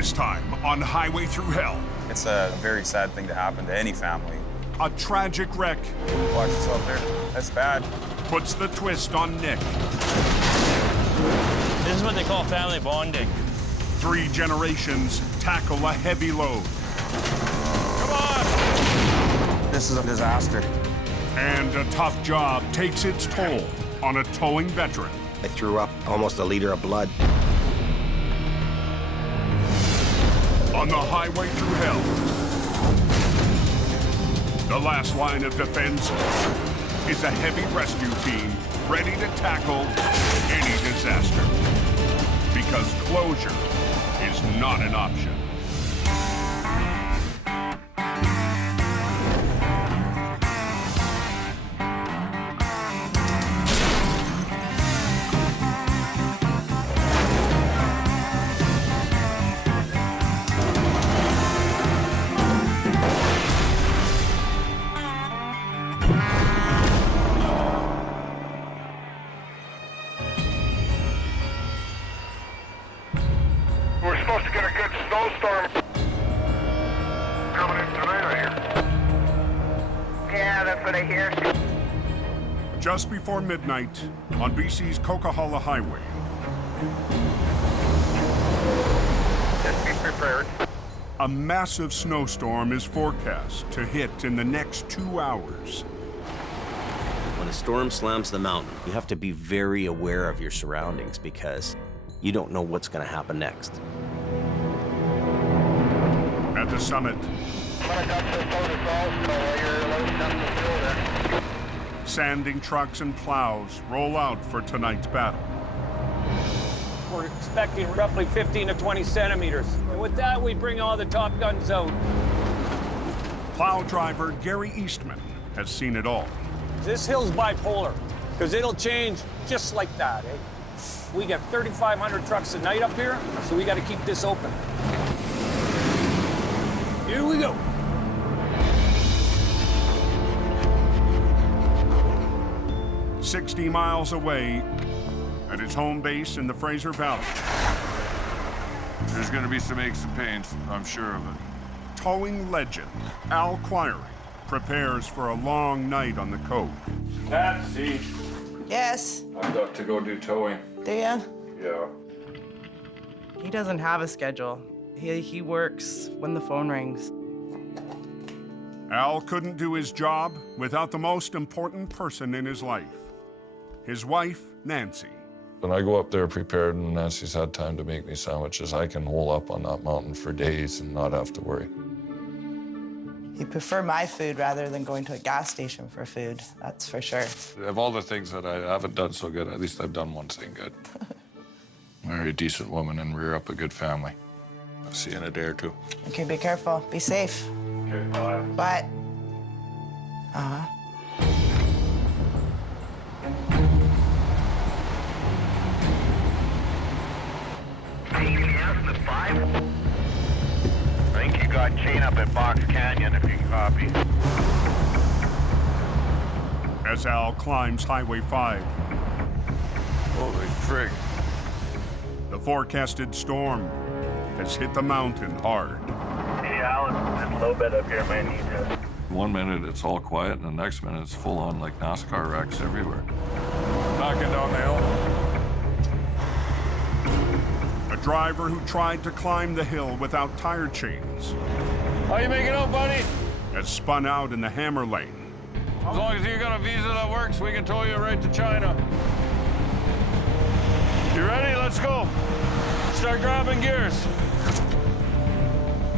This time on Highway Through Hell. It's a very sad thing to happen to any family. A tragic wreck. Watch yourself there. That's bad. Puts the twist on Nick. This is what they call family bonding. 3 generations tackle a heavy load. Come on! This is a disaster. And a tough job takes its toll on a towing veteran. I threw up almost a liter of blood. On the Highway Through Hell. The last line of defense is a heavy rescue team ready to tackle any disaster. Because closure is not an option. We're supposed to get a good snowstorm coming in tonight, I hear. Yeah, that's what I hear. Just before midnight on BC's Coquihalla Highway. Just be prepared. A massive snowstorm is forecast to hit in the next 2 hours. When a storm slams the mountain, you have to be very aware of your surroundings because you don't know what's going to happen next. At the summit, sanding trucks and plows roll out for tonight's battle. We're expecting roughly 15 to 20 centimeters. And with that, we bring all the Top Guns out. Plow driver Gary Eastman has seen it all. This hill's bipolar, because it'll change just like that, eh? We got 3,500 trucks a night up here, so we got to keep this open. Here we go. "60 miles away at his home base in the Fraser Valley. There's going to be some aches and pains, I'm sure of it. Towing legend Al Quiring prepares for a long night on the Coke. Patsy, Yes. I've got to go do towing. Do ya? Yeah. He doesn't have a schedule. He works when the phone rings. Al couldn't do his job without the most important person in his life, his wife, Nancy. When I go up there prepared and Nancy's had time to make me sandwiches, I can hole up on that mountain for days and not have to worry. He'd prefer my food rather than going to a gas station for food, that's for sure. Of all the things that I haven't done so good, at least I've done one thing good. Marry a decent woman and rear up a good family. I'll see you in a day or two. Okay, be careful. Be safe. Okay, bye. Bye. Uh-huh. I think you got chain up at Box Canyon, if you can copy. As Al climbs Highway 5, Holy frig. the forecasted storm has hit the mountain hard. Hey, Alan, this little bit up here might need to. 1 minute it's all quiet, and the next minute it's full on like NASCAR wrecks everywhere. Knocking down the hill. A driver who tried to climb the hill without tire chains How you making out, buddy? has spun out in the hammer lane. As long as you got a visa that works, we can tow you right to China. You ready? Let's go. Start grabbing gears.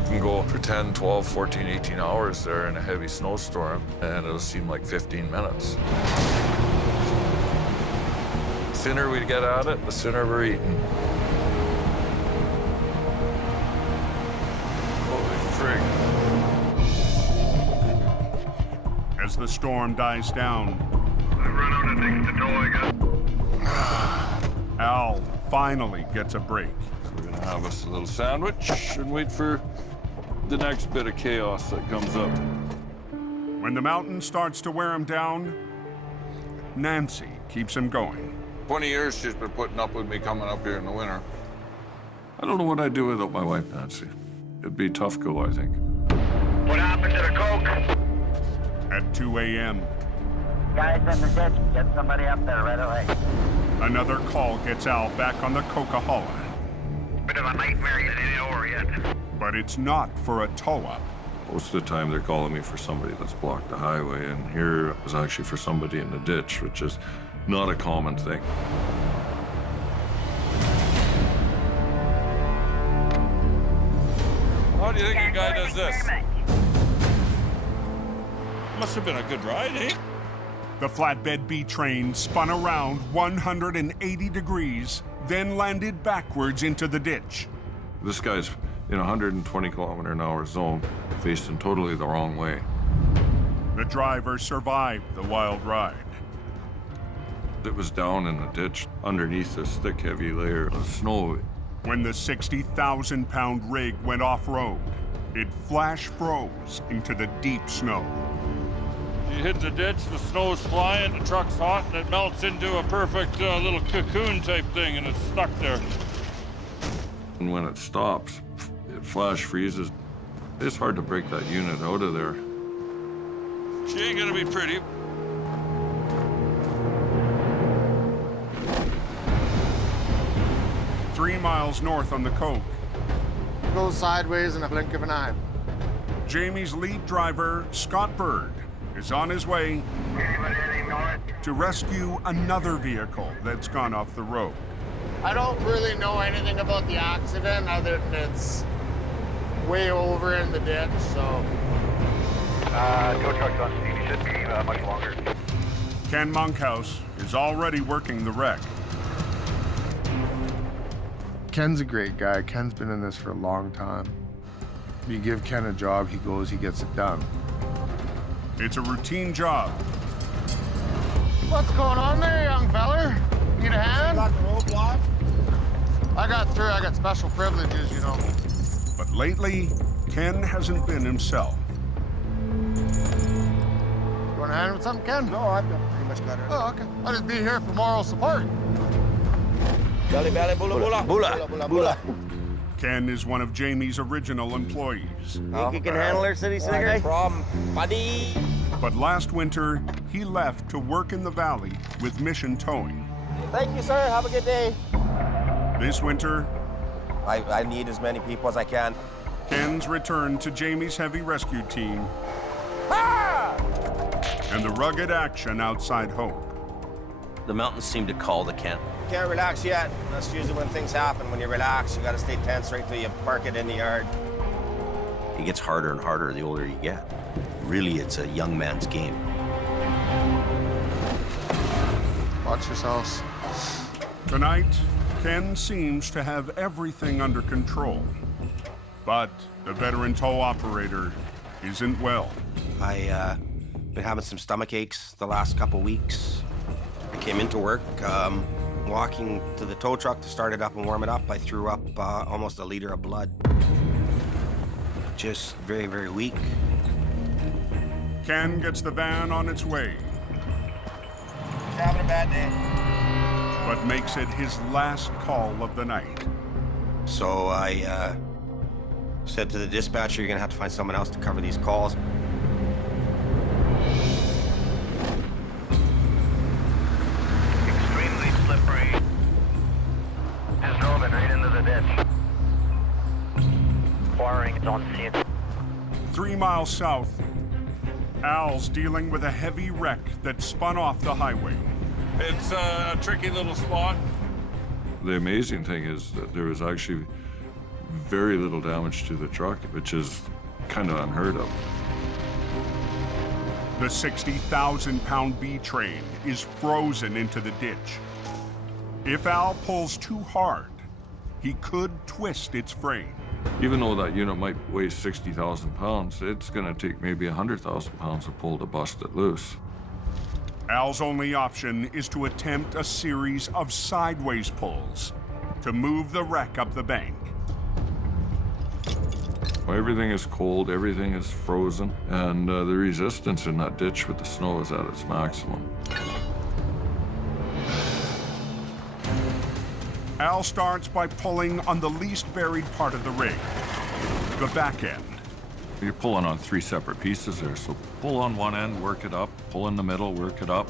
You can go for 10, 12, 14, 18 hours there in a heavy snowstorm, and it'll seem like 15 minutes. The sooner we get at it, the sooner we're eating. Holy frig. As the storm dies down, I've run out of things to tow, I guess. Al finally gets a break. So we're gonna have us a little sandwich and wait for the next bit of chaos that comes up. When the mountain starts to wear him down, Nancy keeps him going. 20 years she's been putting up with me coming up here in the winter. I don't know what I'd do without my wife, Nancy. It'd be a tough go, I think. What happened to the coke? At 2 a.m., Guys in the ditch. Get somebody up there right away. another call gets Al back on the Coca-Cola. Bit of a nightmare. It ain't over yet. But it's not for a tow-up. Most of the time, they're calling me for somebody that's blocked the highway, and here it was actually for somebody in the ditch, which is not a common thing. How do you think a guy does this? Must have been a good ride, eh? The flatbed B train spun around 180 degrees, then landed backwards into the ditch. This guy's in a 120-kilometer-an-hour zone, facing totally the wrong way. The driver survived the wild ride. It was down in the ditch underneath this thick, heavy layer of snow. When the 60,000-pound rig went off-road, it flash froze into the deep snow. You hit the ditch, the snow's flying, the truck's hot, and it melts into a perfect little cocoon type thing, and it's stuck there. And when it stops, it flash freezes. It's hard to break that unit out of there. She ain't gonna be pretty. Three miles north on the Coke, Goes sideways in a blink of an eye. Jamie's lead driver, Scott Bird, is on his way Anybody heading north? to rescue another vehicle that's gone off the road. I don't really know anything about the accident other than it's way over in the ditch, so. Tow truck's on speed. It should be much longer. Ken Monkhouse is already working the wreck. Ken's a great guy. Ken's been in this for a long time. You give Ken a job, he goes, he gets it done. It's a routine job. What's going on there, young feller? Need a hand? Got the roadblock? I got through. I got special privileges, you know. But lately, Ken hasn't been himself. You want a hand with something, Ken? No, I've pretty much got it. Oh, okay. I'll just be here for moral support. Belly, belly, bula, bula. Bula, bula. Ken is one of Jamie's original employees. Think you can handle her, city slicker? No problem, buddy. But last winter, he left to work in the valley with Mission Towing. Thank you, sir. Have a good day. This winter, I need as many people as I can. Ken's returned to Jamie's heavy rescue team and the rugged action outside Hope. The mountains seem to call to Ken. Can't relax yet. That's usually when things happen. When you relax, you gotta stay tense right till you park it in the yard. It gets harder and harder the older you get. Really, it's a young man's game. Watch yourselves. Tonight, Ken seems to have everything under control. But the veteran tow operator isn't well. I been having some stomach aches the last couple weeks. I came into work, walking to the tow truck to start it up and warm it up. I threw up almost a liter of blood. Just very, very weak. Ken gets the van on its way, He's having a bad day. but makes it his last call of the night. So I said to the dispatcher, you're gonna have to find someone else to cover these calls. Extremely slippery. Just drove it right into the ditch. Quiring is on scene. 3 miles south, Al's dealing with a heavy wreck that spun off the highway. It's a tricky little spot. The amazing thing is that there was actually very little damage to the truck, which is kind of unheard of. The 60,000-pound B train is frozen into the ditch. If Al pulls too hard, he could twist its frame. Even though that unit might weigh 60,000 pounds, it's going to take maybe 100,000 pounds to pull to bust it loose. Al's only option is to attempt a series of sideways pulls to move the wreck up the bank. Everything is cold, everything is frozen, and the resistance in that ditch with the snow is at its maximum. Al starts by pulling on the least buried part of the rig, the back end. You're pulling on 3 separate pieces there, so pull on one end, work it up, pull in the middle, work it up.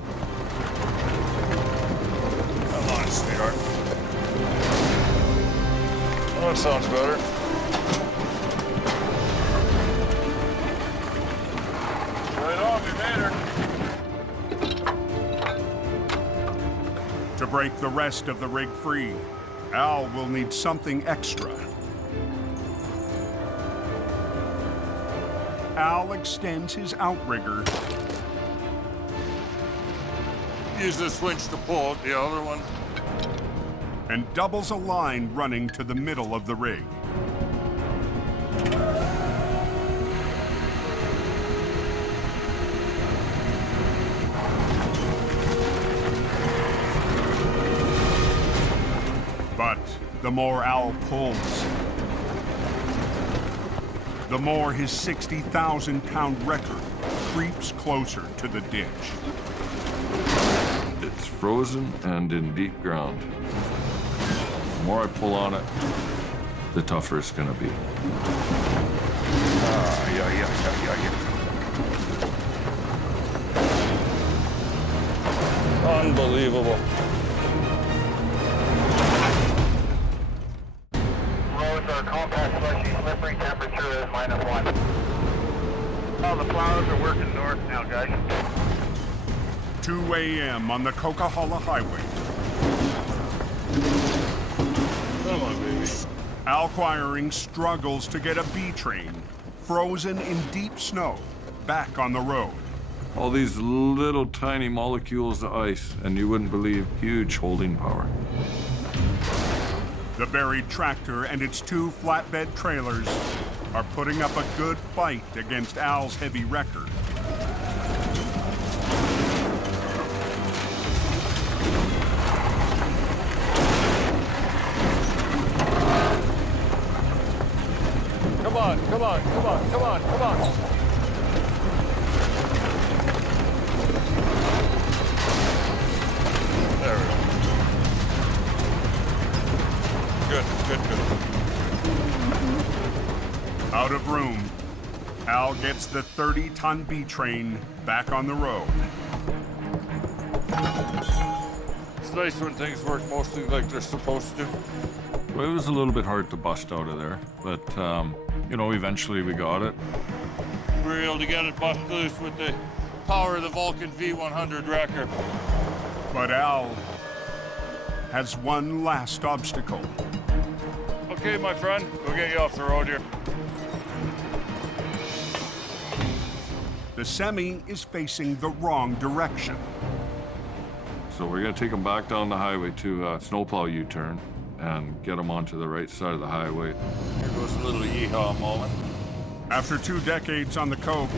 Come on, sweetheart. Oh, that sounds better. Right on, we made her. To break the rest of the rig free, Al will need something extra. Al extends his outrigger. Use this winch to pull out the other one. And doubles a line running to the middle of the rig. But the more Al pulls, the more his 60,000-pound record creeps closer to the ditch. It's frozen and in deep ground. The more I pull on it, the tougher it's gonna be. Unbelievable. Roads are compact, slushy, slippery, temperature is -1. All the plows are working north now, guys. 2 a.m. on the Coquihalla Highway. Come on, baby. Al Quiring struggles to get a B train, frozen in deep snow, back on the road. All these little tiny molecules of ice, and you wouldn't believe huge holding power. The buried tractor and its 2 flatbed trailers are putting up a good fight against Al's heavy record. Come on, come on, come on, come on, come on. There we go. Good, good, good. Out of room, Al gets the 30-ton B train back on the road. It's nice when things work mostly like they're supposed to. Well, it was a little bit hard to bust out of there, but, you know, eventually we got it. We were able to get it bust loose with the power of the Vulcan V100 wrecker. But Al has one last obstacle. Okay, my friend, we'll get you off the road here. The semi is facing the wrong direction. So we're gonna take them back down the highway to snowplow U-turn and get them onto the right side of the highway. Here goes a little yeehaw moment. After 2 decades on the Coke,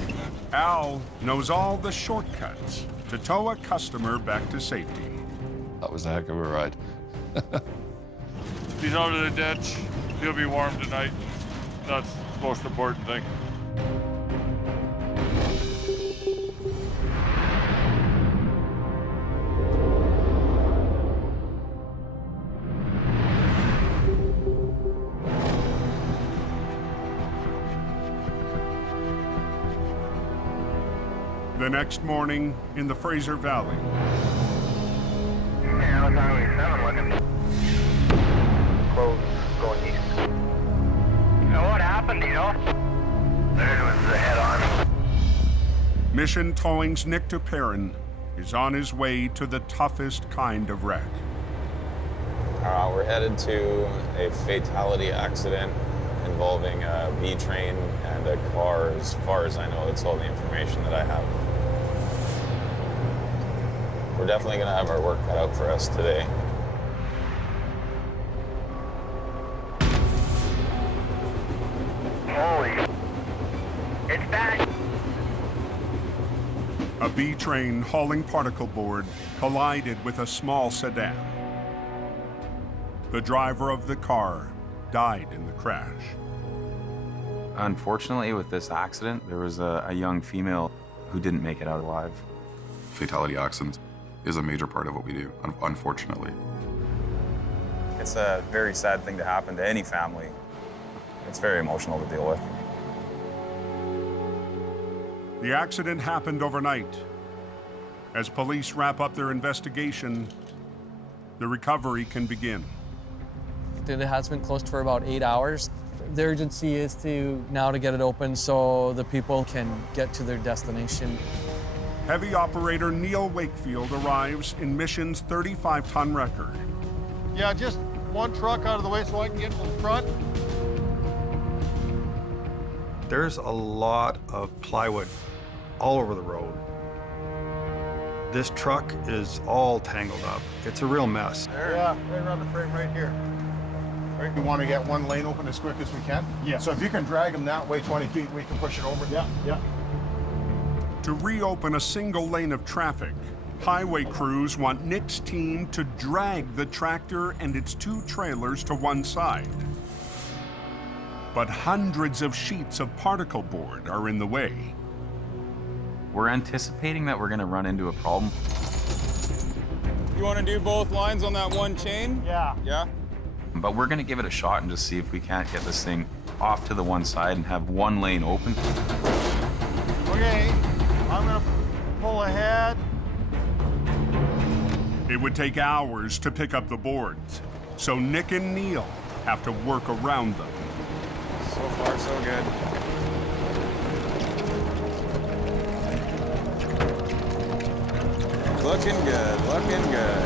Al knows all the shortcuts to tow a customer back to safety. That was a heck of a ride. He's out of the ditch. He'll be warm tonight. That's the most important thing. The next morning in the Fraser Valley. Yeah, I was Highway 7 looking. Close, going east. Now what happened, do you know? There was the head-on. Mission Towing's Nick Perrin is on his way to the toughest kind of wreck. We're headed to a fatality accident involving a B train and a car. As far as I know, that's all the information that I have. We're definitely going to have our work cut out for us today. Holy, it's back. A B train hauling particle board collided with a small sedan. The driver of the car died in the crash. Unfortunately, with this accident, there was a young female who didn't make it out alive. Fatality accidents is a major part of what we do, unfortunately. It's a very sad thing to happen to any family. It's very emotional to deal with. The accident happened overnight. As police wrap up their investigation, the recovery can begin. It has been closed for about 8 hours. The urgency is to get it open so the people can get to their destination. Heavy operator Neil Wakefield arrives in Mission's 35-ton wrecker. Yeah, just one truck out of the way so I can get to the front. There's a lot of plywood all over the road. This truck is all tangled up. It's a real mess. Yeah, right around the frame right here. Right, we want to get one lane open as quick as we can. Yeah. So if you can drag them that way 20 feet, we can push it over. Yeah, yeah. To reopen a single lane of traffic, highway crews want Nick's team to drag the tractor and its 2 trailers to one side. But hundreds of sheets of particle board are in the way. We're anticipating that we're going to run into a problem. You want to do both lines on that one chain? Yeah. Yeah? But we're going to give it a shot and just see if we can't get this thing off to the one side and have one lane open. Okay, I'm going to pull ahead. It would take hours to pick up the boards, so Nick and Neil have to work around them. So far, so good. Looking good, looking good.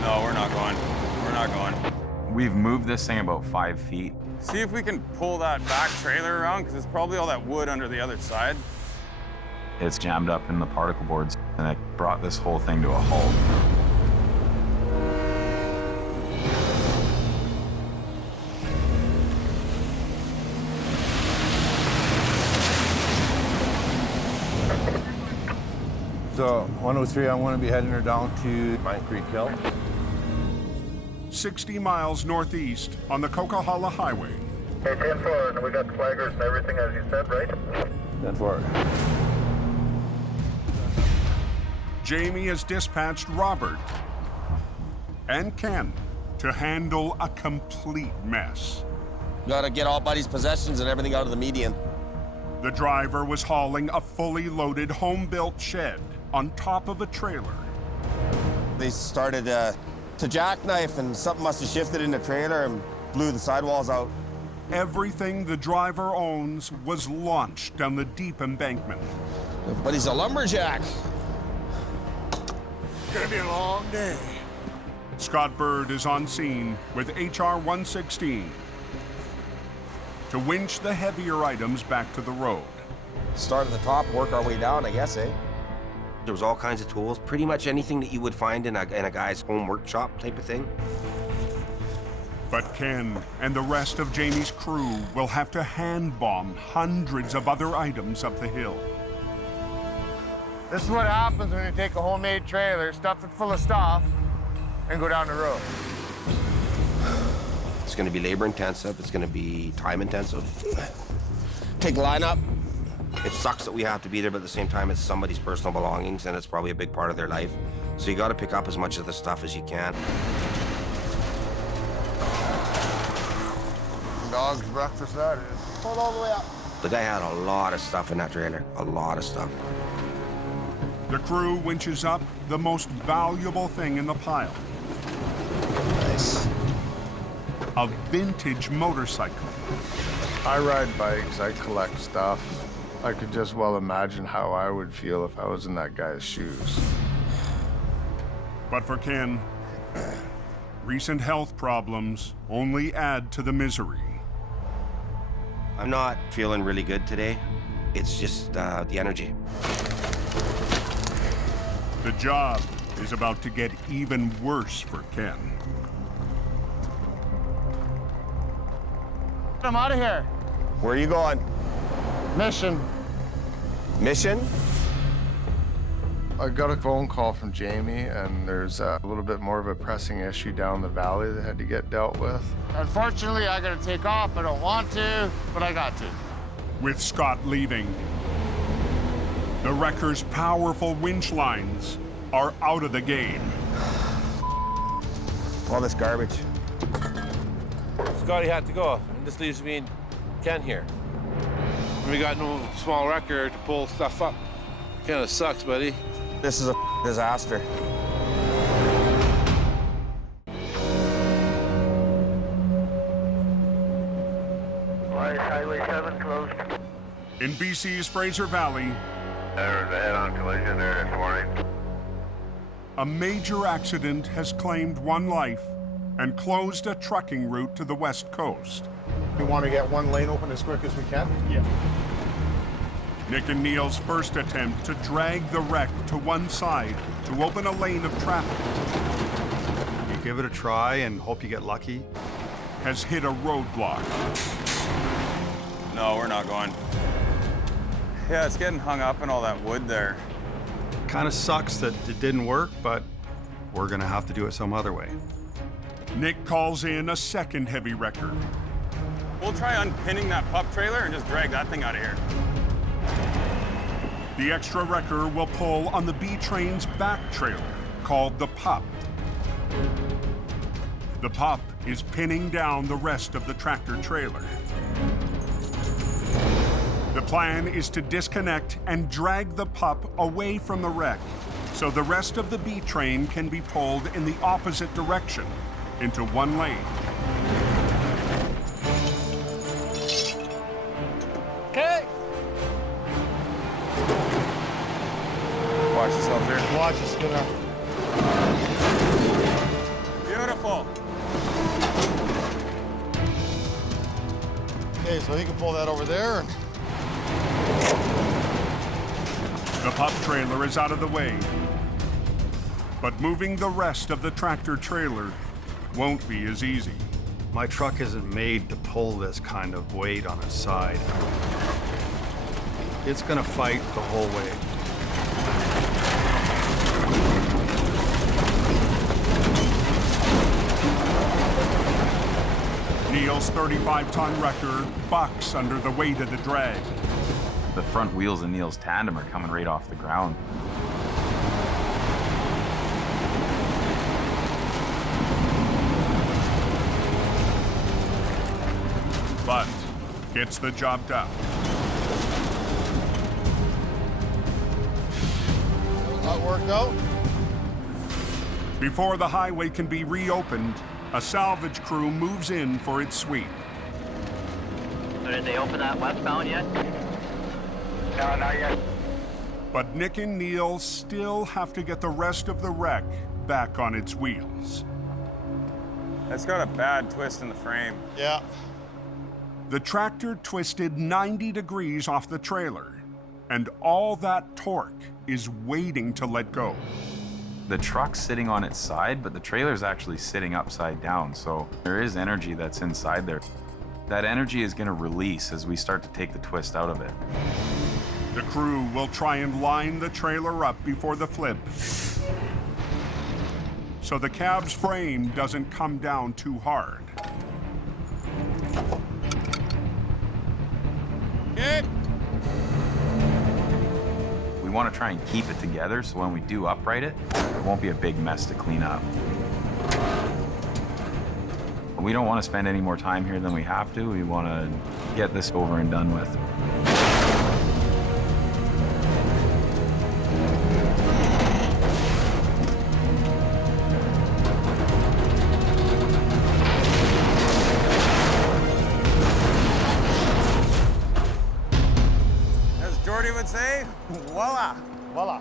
No, we're not going. We're not going. We've moved this thing about 5 feet. See if we can pull that back trailer around, because it's probably all that wood under the other side. It's jammed up in the particle boards, and it brought this whole thing to a halt. So 103, I want to be heading her down to Pine Creek Hill. 60 miles northeast on the Coquihalla Highway. Hey, 10-4, and we got flaggers and everything as you said, right? 10-4. Jamie has dispatched Robert and Ken to handle a complete mess. Gotta get all Buddy's possessions and everything out of the median. The driver was hauling a fully loaded home-built shed on top of a trailer. They started to jackknife, and something must have shifted in the trailer and blew the sidewalls out. Everything the driver owns was launched down the deep embankment. But he's a lumberjack. Gonna be a long day. Scott Bird is on scene with HR 116 to winch the heavier items back to the road. Start at the top, work our way down, I guess, eh? There was all kinds of tools, pretty much anything that you would find in a guy's home workshop type of thing. But Ken and the rest of Jamie's crew will have to hand bomb hundreds of other items up the hill. This is what happens when you take a homemade trailer, stuff it full of stuff, and go down the road. It's gonna be labor intensive, it's gonna be time intensive. Take lineup. It sucks that we have to be there, but at the same time, it's somebody's personal belongings, and it's probably a big part of their life. So you gotta pick up as much of the stuff as you can. Dog's breakfast, that is. Pull all the way up. The guy had a lot of stuff in that trailer, a lot of stuff. The crew winches up the most valuable thing in the pile. Nice. A vintage motorcycle. I ride bikes, I collect stuff. I could just well imagine how I would feel if I was in that guy's shoes. But for Ken, recent health problems only add to the misery. I'm not feeling really good today. It's just the energy. The job is about to get even worse for Ken. I'm out of here. Where are you going? Mission. Mission? I got a phone call from Jamie, and there's a little bit more of a pressing issue down the valley that had to get dealt with. Unfortunately, I gotta take off. I don't want to, but I got to. With Scott leaving, the wrecker's powerful winch lines are out of the game. All this garbage. Scotty had to go, and this leaves me and Ken here. We got no small wrecker to pull stuff up. Kind of sucks, buddy. This is a disaster. Highway 7 closed. In BC's Fraser Valley, There's a head-on collision there this morning. a major accident has claimed one life and closed a trucking route to the west coast. We want to get one lane open as quick as we can? Yeah. Nick and Neil's first attempt to drag the wreck to one side to open a lane of traffic You give it a try and hope you get lucky. has hit a roadblock. No, we're not going. Yeah, it's getting hung up in all that wood there. Kind of sucks that it didn't work, but we're gonna have to do it some other way. Nick calls in a second heavy wrecker. We'll try unpinning that pup trailer and just drag that thing out of here. The extra wrecker will pull on the B train's back trailer, called the pup. The pup is pinning down the rest of the tractor trailer. The plan is to disconnect and drag the pup away from the wreck so the rest of the B train can be pulled in the opposite direction into one lane. Okay. Watch yourself there. Watch us, Skinner. Beautiful. Okay, so he can pull that over there. The pup trailer is out of the way, but moving the rest of the tractor trailer won't be as easy. My truck isn't made to pull this kind of weight on its side. It's gonna fight the whole way. Neil's 35-ton wrecker bucks under the weight of the drag. The front wheels of Neil's tandem are coming right off the ground. But gets the job done. That worked out. Before the highway can be reopened, a salvage crew moves in for its sweep. So did they open that westbound yet? No, not yet. But Nick and Neil still have to get the rest of the wreck back on its wheels. It's got a bad twist in the frame. Yeah. The tractor twisted 90 degrees off the trailer, and all that torque is waiting to let go. The truck's sitting on its side, but the trailer's actually sitting upside down, so there is energy that's inside there. That energy is gonna release as we start to take the twist out of it. The crew will try and line the trailer up before the flip, so the cab's frame doesn't come down too hard. We want to try and keep it together so when we do upright it, it won't be a big mess to clean up. But we don't want to spend any more time here than we have to. We want to get this over and done with. As Jordy would say, voila. Voila.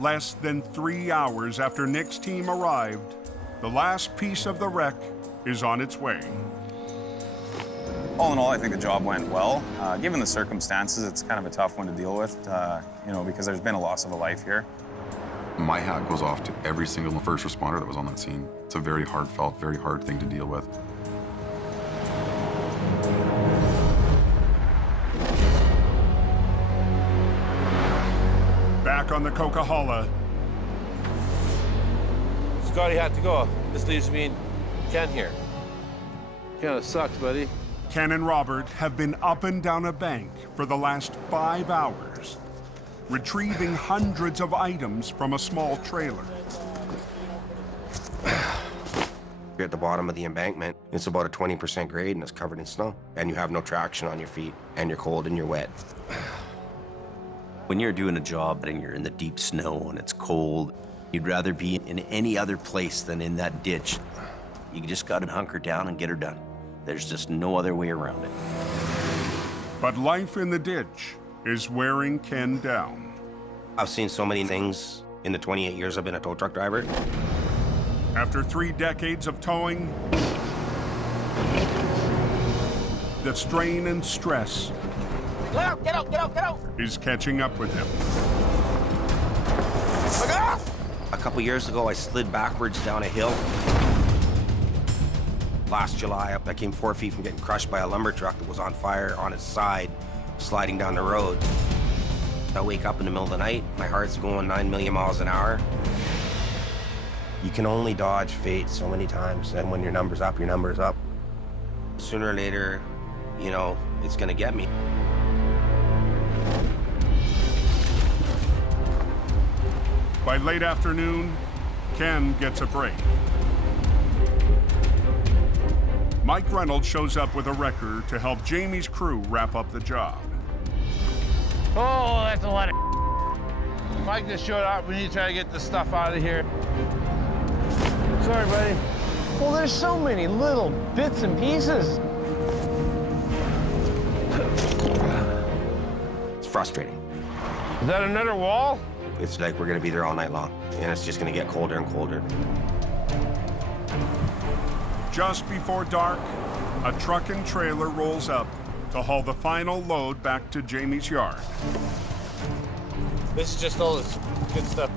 Less than 3 hours after Nick's team arrived, the last piece of the wreck is on its way. All in all, I think the job went well. Given the circumstances, it's kind of a tough one to deal with, because there's been a loss of a life here. My hat goes off to every single first responder that was on that scene. It's a very heartfelt, very hard thing to deal with. Back on the Coquihalla, Scotty had to go. This leaves me and Ken here. Kind of sucks, buddy. Ken and Robert have been up and down a bank for the last 5 hours, retrieving hundreds of items from a small trailer. You're at the bottom of the embankment. It's about a 20% grade and it's covered in snow. And you have no traction on your feet, and you're cold and you're wet. When you're doing a job and you're in the deep snow and it's cold, you'd rather be in any other place than in that ditch. You just gotta hunker down and get her done. There's just no other way around it. But life in the ditch is wearing Ken down. I've seen so many things in the 28 years I've been a tow truck driver. After 3 decades of towing, the strain and stress Get out, get out, get out, get out! is catching up with him. A couple years ago, I slid backwards down a hill. Last July, I came 4 feet from getting crushed by a lumber truck that was on fire on its side, sliding down the road. I wake up in the middle of the night, my heart's going 9 million miles an hour. You can only dodge fate so many times, and when your number's up, your number's up. Sooner or later, you know, it's gonna get me. By late afternoon, Ken gets a break. Mike Reynolds shows up with a wrecker to help Jamie's crew wrap up the job. Oh, that's a lot of Mike just showed up. We need to try to get this stuff out of here. Sorry, buddy. Well, there's so many little bits and pieces. It's frustrating. Is that another wall? It's like we're gonna be there all night long, and it's just gonna get colder and colder. Just before dark, a truck and trailer rolls up to haul the final load back to Jamie's yard. This is just all this good stuff.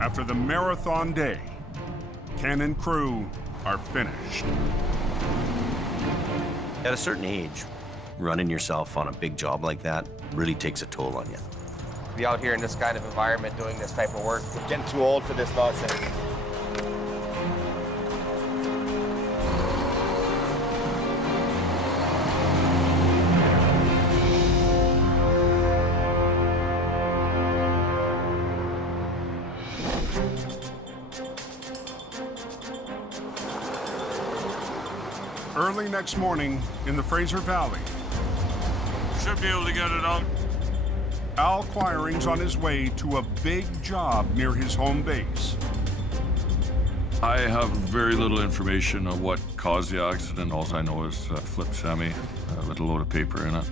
After the marathon day, Ken and crew are finished. At a certain age, running yourself on a big job like that really takes a toll on you. Be out here in this kind of environment doing this type of work. Getting too old for this nonsense. Early next morning in the Fraser Valley, Should be able to get it out. Al Quiring's on his way to a big job near his home base. I have very little information on what caused the accident. All I know is a flip semi with a load of paper in it.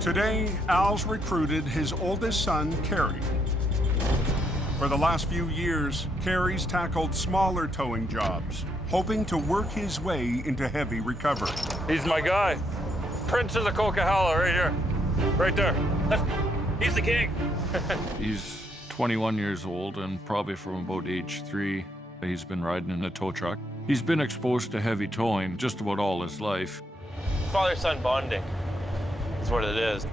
Today, Al's recruited his oldest son, Carrie. For the last few years, Carrie's tackled smaller towing jobs, hoping to work his way into heavy recovery. He's my guy. Prince of the Coquihalla, right here. Right there. He's the king. He's 21 years old, and probably from about age 3, he's been riding in a tow truck. He's been exposed to heavy towing just about all his life. Father-son bonding is what it is.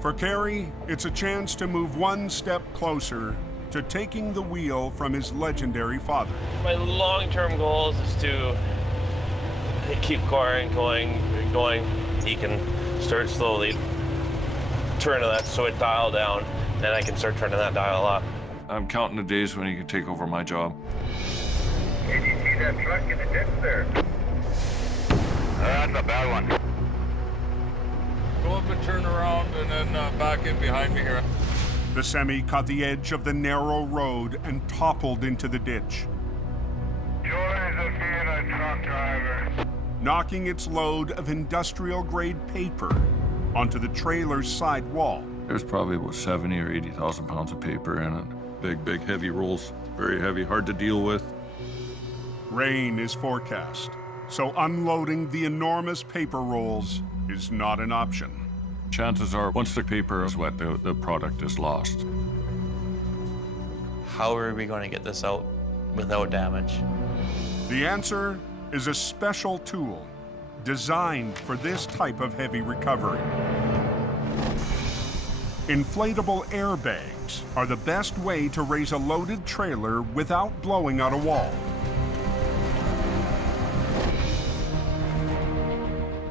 For Carrie, it's a chance to move one step closer to taking the wheel from his legendary father. My long-term goal is to keep Quiring going. He can start slowly, turn that switch dial down, then I can start turning that dial up. I'm counting the days when he can take over my job. Did you see that truck in the ditch there? That's a bad one. Go up and turn around and then back in behind me here. The semi caught the edge of the narrow road and toppled into the ditch, Joys of being a truck driver. knocking its load of industrial-grade paper onto the trailer's side wall. There's probably about 70 or 80,000 pounds of paper in it. Big, heavy rolls. Very heavy, hard to deal with. Rain is forecast, so unloading the enormous paper rolls is not an option. Chances are, once the paper is wet, the product is lost. How are we going to get this out without damage? The answer is a special tool designed for this type of heavy recovery. Inflatable airbags airbags are the best way to raise a loaded trailer without blowing out a wall.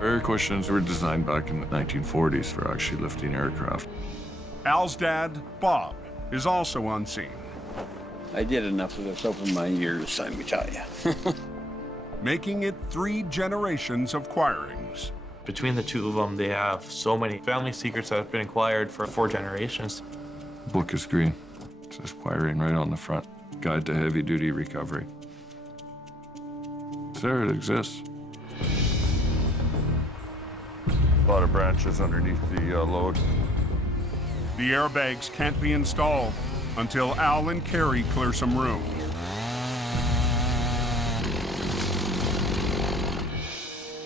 Air cushions were designed back in the 1940s for actually lifting aircraft. Al's dad, Bob, is also on scene. I did enough of this over my years, let me tell you. Making it 3 generations of Quirings. Between the two of them, they have so many family secrets that have been acquired for 4 generations. Book is green. It says Quiring right on the front. Guide to Heavy Duty Recovery. It's there, it exists. A lot of branches underneath the load. The airbags can't be installed until Al and Carrie clear some room.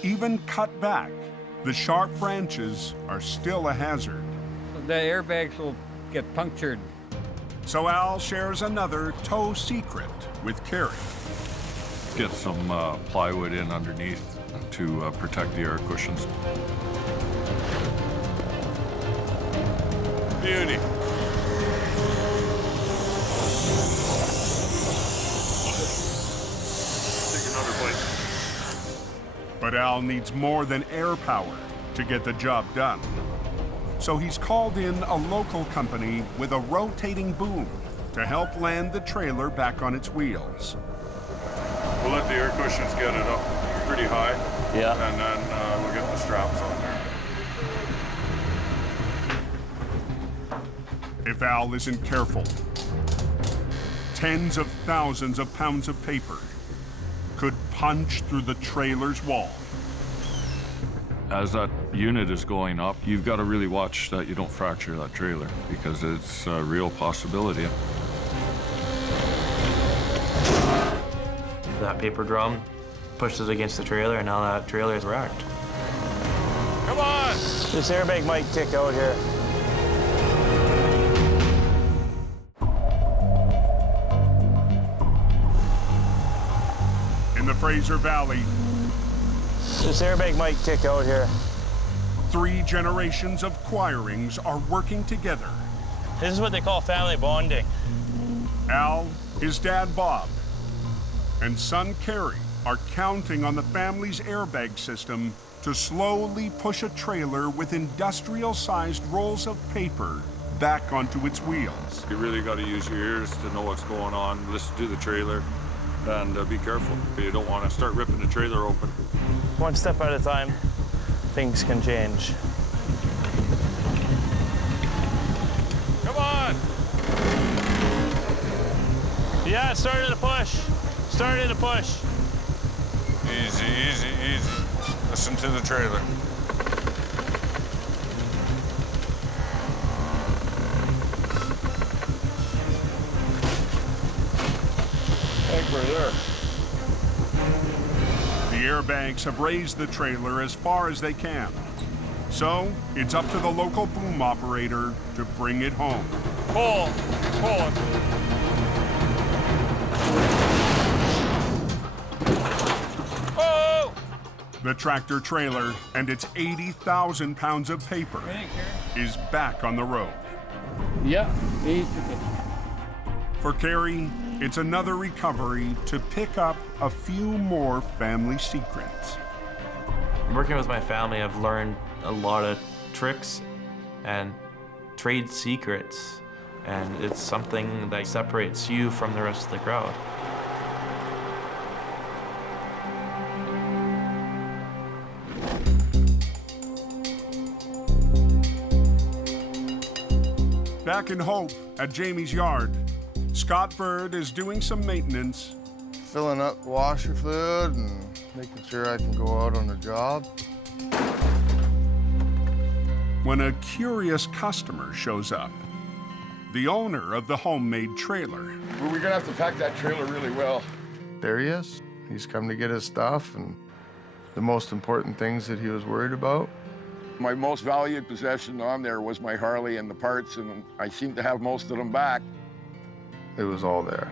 Even cut back, the sharp branches are still a hazard. The airbags will get punctured. So Al shares another tow secret with Carrie. Get some plywood in underneath to protect the air cushions. Beauty. Take another bite. But Al needs more than air power to get the job done. So he's called in a local company with a rotating boom to help land the trailer back on its wheels. We'll let the air cushions get it up pretty high. Yeah. And then we'll get the straps on there. If Al isn't careful, tens of thousands of pounds of paper could punch through the trailer's wall. As that unit is going up, you've got to really watch that you don't fracture that trailer because it's a real possibility. That paper drum pushes against the trailer, and now that trailer is wrecked. Come on! This airbag might kick out here. In the Fraser Valley, This airbag might kick out here. 3 generations of Quirings are working together. This is what they call family bonding. Al, his dad Bob, and son Carrie are counting on the family's airbag system to slowly push a trailer with industrial-sized rolls of paper back onto its wheels. You really got to use your ears to know what's going on, listen to the trailer, and be careful. You don't want to start ripping the trailer open. One step at a time, things can change. Come on! Yeah, starting to push. Starting to push. Easy, easy, easy. Listen to the trailer. I think we're there. The airbags have raised the trailer as far as they can. So, it's up to the local boom operator to bring it home. Pull! Pull it! Oh! The tractor trailer and its 80,000 pounds of paper is back on the road. Yeah, easy. For Carrie, it's another recovery to pick up a few more family secrets. Working with my family, I've learned a lot of tricks and trade secrets, and it's something that separates you from the rest of the crowd. Back in Hope at Jamie's yard, Scott Bird is doing some maintenance. Filling up washer fluid and making sure I can go out on the job. When a curious customer shows up, the owner of the homemade trailer. We're gonna have to pack that trailer really well. There he is. He's come to get his stuff and the most important things that he was worried about. My most valued possession on there was my Harley and the parts, and I seem to have most of them back. It was all there.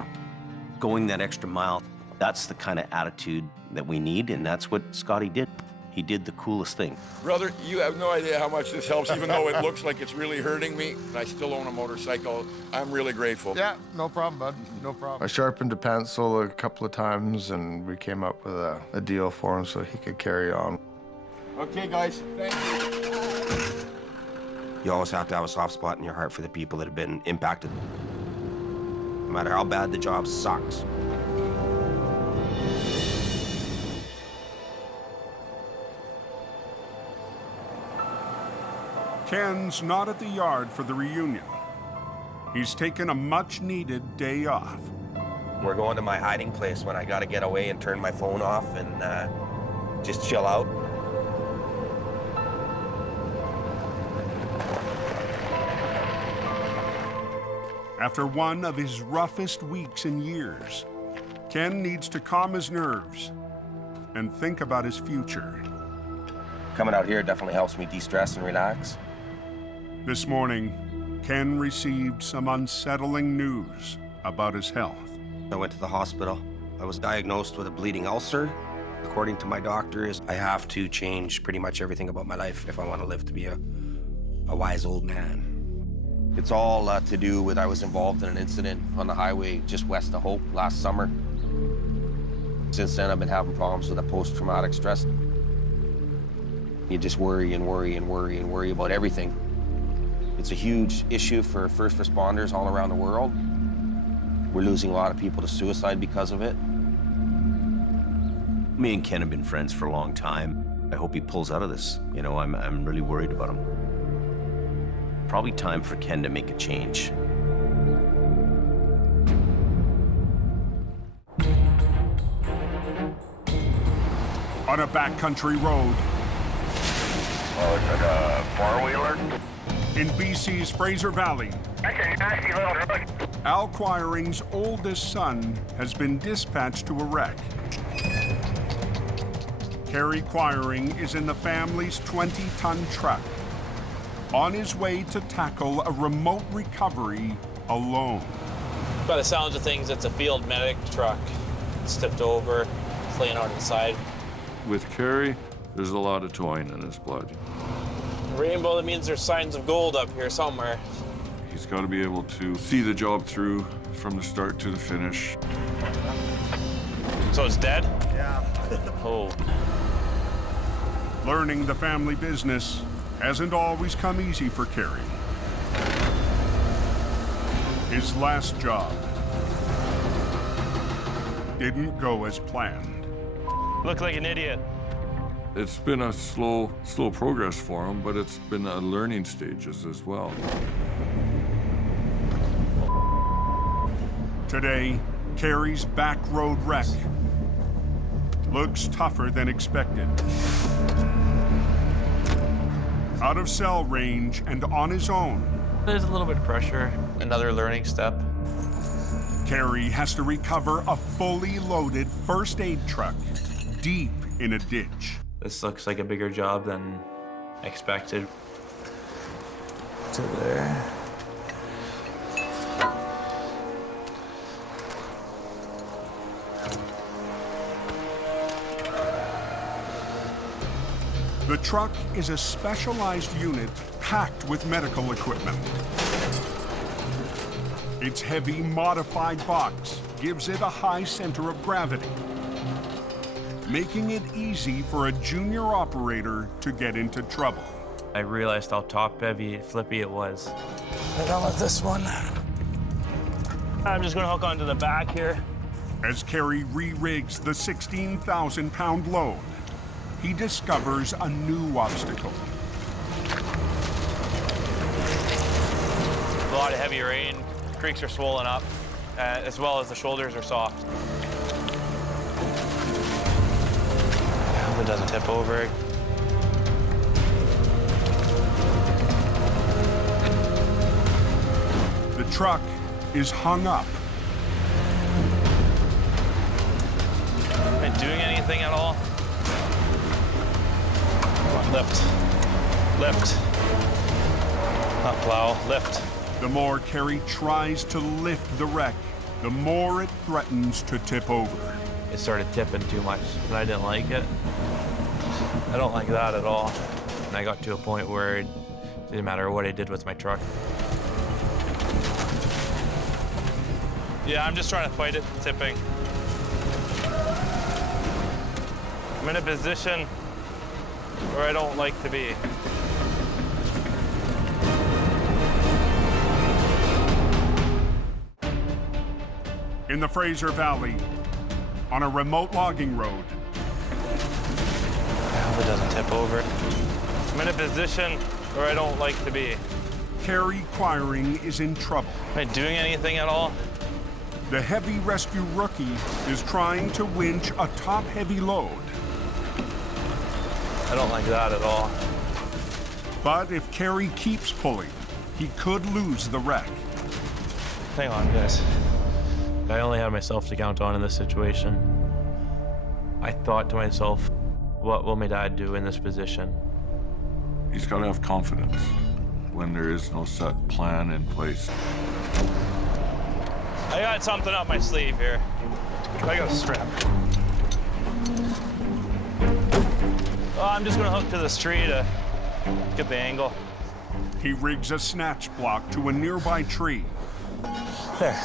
Going that extra mile, that's the kind of attitude that we need, and that's what Scotty did. he did the coolest thing. Brother, you have no idea how much this helps, even though it looks like it's really hurting me. I still own a motorcycle. I'm really grateful. Yeah, no problem, bud. No problem. I sharpened a pencil a couple of times, and we came up with a deal for him so he could carry on. Okay, guys, thank you. You always have to have a soft spot in your heart for the people that have been impacted. No matter how bad the job sucks. Ken's not at the yard for the reunion. He's taken a much-needed day off. We're going to my hiding place when I gotta get away and turn my phone off and just chill out. After one of his roughest weeks in years, Ken needs to calm his nerves and think about his future. Coming out here definitely helps me de-stress and relax. This morning, Ken received some unsettling news about his health. I went to the hospital. I was diagnosed with a bleeding ulcer. According to my doctors, I have to change pretty much everything about my life if I want to live to be a wise old man. It's all to do with I was involved in an incident on the highway just west of Hope last summer. Since then, I've been having problems with a post-traumatic stress. You just worry and worry and worry and worry about everything. It's a huge issue for first responders all around the world. We're losing a lot of people to suicide because of it. Me and Ken have been friends for a long time. I hope he pulls out of this. You know, I'm really worried about him. Probably time for Ken to make a change. On a backcountry road. Oh, is it a four-wheeler? In BC's Fraser Valley, That's a nasty little road. Al Quiring's oldest son has been dispatched to a wreck. Carrie Quiring is in the family's 20-ton truck, on his way to tackle a remote recovery alone. By the sounds of things, it's a field medic truck. It's tipped over, it's laying out inside. With Carrie, there's a lot of towing in his blood. Rainbow, that means there's signs of gold up here somewhere. He's got to be able to see the job through from the start to the finish. So it's dead? Yeah. Oh. Learning the family business hasn't always come easy for Carrie. His last job didn't go as planned. Look like an idiot. It's been a slow progress for him, but it's been a learning stages as well. Today, Carrie's back road wreck looks tougher than expected. Out of cell range and on his own. There's a little bit of pressure. Another learning step. Carrie has to recover a fully loaded first aid truck deep in a ditch. This looks like a bigger job than expected. To there. The truck is a specialized unit packed with medical equipment. Its heavy, modified box gives it a high center of gravity, making it easy for a junior operator to get into trouble. I realized how top-heavy, flippy it was. Right on with this one. I'm just gonna hook onto the back here. As Carrie re-rigs the 16,000-pound load, he discovers a new obstacle. A lot of heavy rain. Creeks are swollen up, as well as the shoulders are soft. I hope it doesn't tip over. The truck is hung up. Am I doing anything at all? Come on, lift. Lift. Not plow, lift. The more Carrie tries to lift the wreck, the more it threatens to tip over. It started tipping too much, and I didn't like it. I don't like that at all. And I got to a point where it didn't matter what I did with my truck. Yeah, I'm just trying to fight it, tipping. I'm in a position where I don't like to be. In the Fraser Valley, on a remote logging road. I hope it doesn't tip over. I'm in a position where I don't like to be. Carrie Quiring is in trouble. Am I doing anything at all? The heavy rescue rookie is trying to winch a top-heavy load. I don't like that at all. But if Carrie keeps pulling, he could lose the wreck. Hang on, guys. I only had myself to count on in this situation. I thought to myself, what will my dad do in this position? He's got to have confidence when there is no set plan in place. I got something up my sleeve here. I got a strap. Oh, I'm just gonna hook to this tree to get the angle. He rigs a snatch block to a nearby tree. There.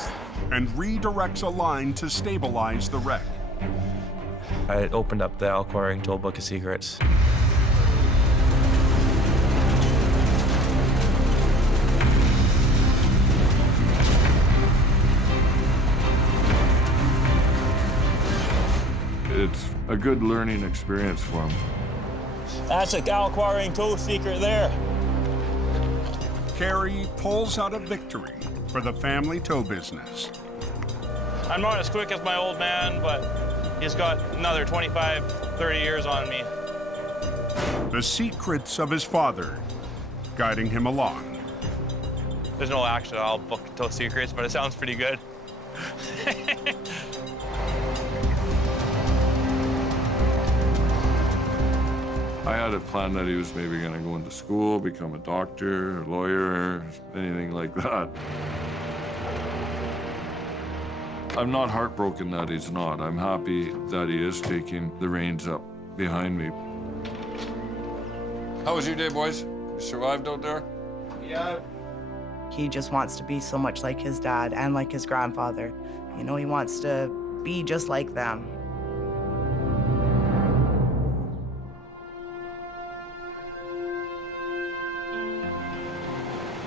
And redirects a line to stabilize the wreck. I opened up the Quiring Toolbook of Secrets. It's a good learning experience for him. That's a Quiring tool secret there. Carrie pulls out a victory for the family tow business. I'm not as quick as my old man, but he's got another 25, 30 years on me. The secrets of his father guiding him along. There's no actual book tow secrets, but it sounds pretty good. I had a plan that he was maybe gonna go into school, become a doctor, a lawyer, anything like that. I'm not heartbroken that he's not. I'm happy that he is taking the reins up behind me. How was your day, boys? You survived out there? Yeah. He just wants to be so much like his dad and like his grandfather. You know, he wants to be just like them.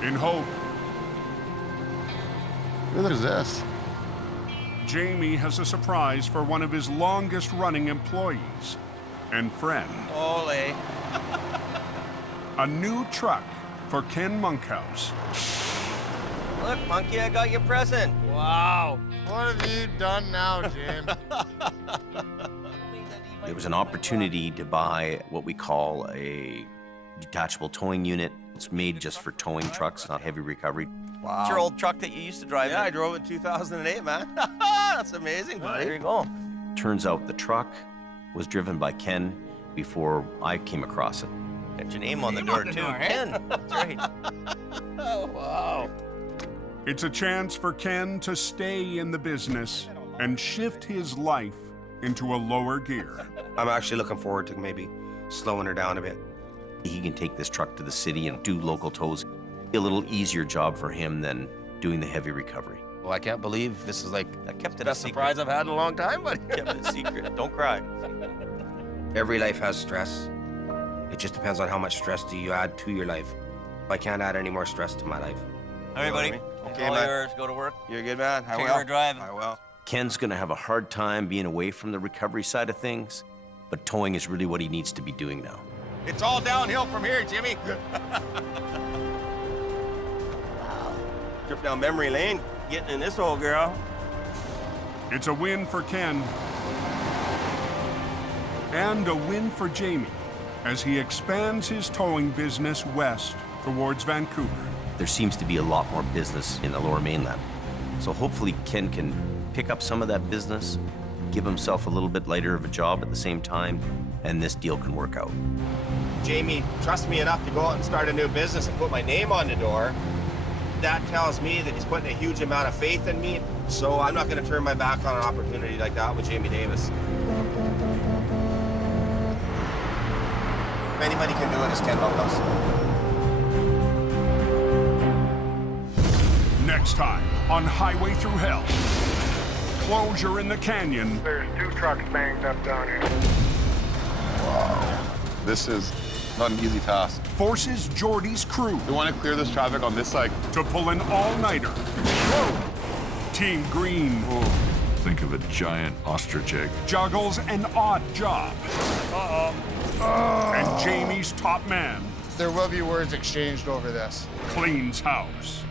In hope. Who is this? Jamie has a surprise for one of his longest-running employees and friend. Ole. A new truck for Ken Monkhouse. Look, Monkey, I got your present. Wow. What have you done now, Jim? There was an opportunity to buy what we call a detachable towing unit. It's made just for towing trucks, not heavy recovery. Wow. It's your old truck that you used to drive. Yeah, I drove it in 2008, man. That's amazing, buddy. There you go. Turns out the truck was driven by Ken before I came across it. Got your name on the door, too. Ken. That's right. Oh, wow. It's a chance for Ken to stay in the business and shift his life into a lower gear. I'm actually looking forward to maybe slowing her down a bit. He can take this truck to the city and do local tows. Be a little easier job for him than doing the heavy recovery. Well, I can't believe this is like I kept it a secret. Surprise I've had in a long time, buddy. Kept it a secret. Don't cry. Every life has stress. It just depends on how much stress do you add to your life. I can't add any more stress to my life. All right, buddy. Okay, all man. Yours. Go to work. You're a good man. I will. Driving. I will. Ken's gonna have a hard time being away from the recovery side of things, but towing is really what he needs to be doing now. It's all downhill from here, Jimmy. Wow. Trip down memory lane, getting in this old girl. It's a win for Ken and a win for Jamie as he expands his towing business west towards Vancouver. There seems to be a lot more business in the Lower Mainland. So hopefully Ken can pick up some of that business, give himself a little bit lighter of a job at the same time, and this deal can work out. Jamie trusts me enough to go out and start a new business and put my name on the door. That tells me that he's putting a huge amount of faith in me, so I'm not going to turn my back on an opportunity like that with Jamie Davis. If anybody can do it, it's Ken Lopez. Next time on Highway Through Hell. Closure in the canyon. There's 2 trucks banged up down here. Wow. This is not an easy task. Forces Geordie's crew. We want to clear this traffic on this side. To pull an all-nighter. Team Green. Think of a giant ostrich egg. Juggles an odd job. And Jamie's top man. There will be words exchanged over this. Cleans house.